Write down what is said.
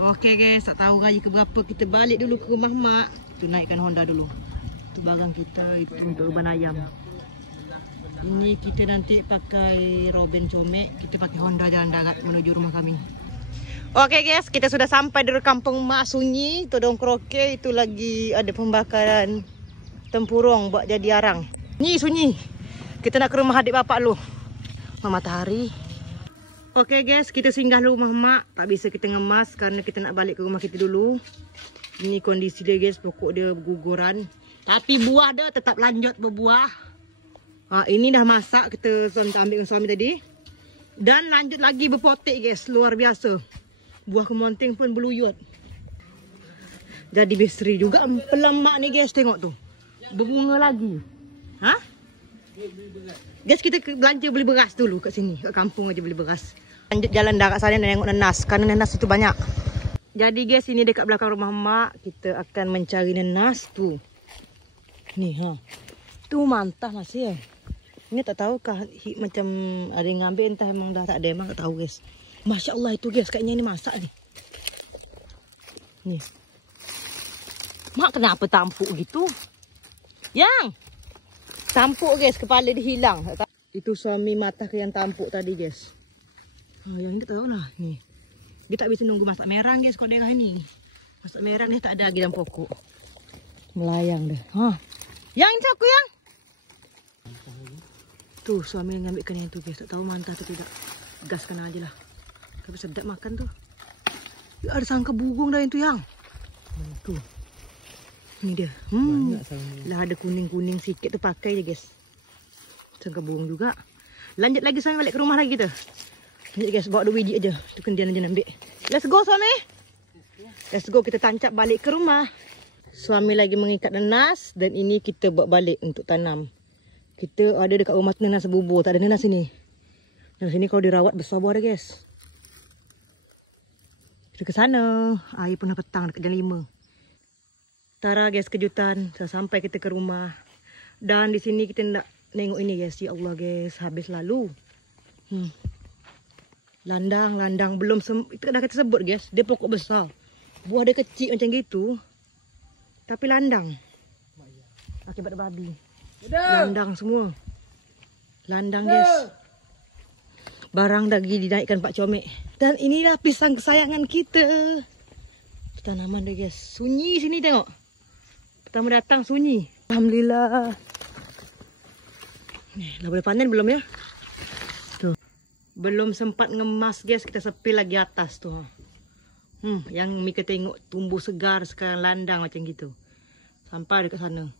Okey guys, tak tahu raya ke berapa kita balik dulu ke rumah mak. Tu naikkan Honda dulu. Tu barang kita itu untuk uban ayam. Ini kita nanti pakai Robin Comek, kita pakai Honda jalan darat menuju rumah kami. Okey guys, kita sudah sampai di kampung Mak Sunyi, Todong Kroke. Itu lagi ada pembakaran tempurung buat jadi arang. Ni Sunyi. Kita nak ke rumah adik bapak lu. Matahari. Okey guys, kita singgah dulu rumah mak. Tak bisa kita ngemas kerana kita nak balik ke rumah kita dulu. Ini kondisi dia guys, pokok dia berguguran. Tapi buah dia tetap lanjut berbuah. Ini dah masak, kita ambil dengan suami tadi. Dan lanjut lagi berpotek guys, luar biasa. Buah kemonting pun berluyut. Jadi besteri juga pelemak ni guys, tengok tu. Berbunga lagi. Guys, kita belanja beli beras dulu kat sini. Kat kampung aja beli beras. Lanjut jalan darat sana dan tengok nenas. Kerana nenas itu banyak. Jadi guys, ini dekat belakang rumah mak. Kita akan mencari nenas tu. Ni tu mantah masih. Ini tak tahu kah macam ada yang ngambil, entah memang dah tak ada. Memang tak tahu guys. Masya Allah itu guys, kayaknya ini masak ni. Ni. Mak kenapa tampuk gitu? Yang tampuk guys, kepala dia hilang. Itu suami matah ke yang tampuk tadi guys. Yang ini tak tahu lah. Ni. Dia tak bisa nunggu masak merah guys kat daerah ni. Masak merah ni tak ada lagi dalam pokok. Melayang dah. Yang ni aku yang. Tu suami yang ambilkan yang tu guys. Tak tahu mantah atau tidak. Gaskan aja lah. Tapi sedap makan tu. Ya, ada sangka burung dah yang tu yang. Tu. Ni dia. Lah ada kuning-kuning sikit tu pakai je guys. Sangka burung juga. Lanjut lagi suami balik ke rumah lagi kita. Lanjut guys, bawa 2 biji aja. Tu kendian aja ambil. Let's go suami. Let's go, kita tancap balik ke rumah. Suami lagi mengikat nenas dan ini kita buat balik untuk tanam. Kita ada dekat rumah tu nenas bubur, tak ada nenas sini. Nenas sini kalau dirawat besar buah dah guys. Kita ke sana. Air pun dah petang dekat jam 5. Tara guys, kejutan. Sampai kita ke rumah. Dan di sini kita nak tengok ini guys. Ya Allah guys, habis lalu. Landang belum itu dah kita sebut guys. Dia pokok besar. Buah dia kecil macam gitu. Tapi landang. Akibat babi. Landang semua. Landang guys. Barang lagi dinaikkan Pak Comek. Dan inilah pisang kesayangan kita. Tanaman dia guys. Sunyi sini tengok. Pertama datang sunyi. Alhamdulillah. Dah boleh panen belum ya? Tuh. Belum sempat ngemas guys. Kita sepil lagi atas tuh. Yang Mika tengok tumbuh segar sekarang landang macam gitu. Sampai dekat sana.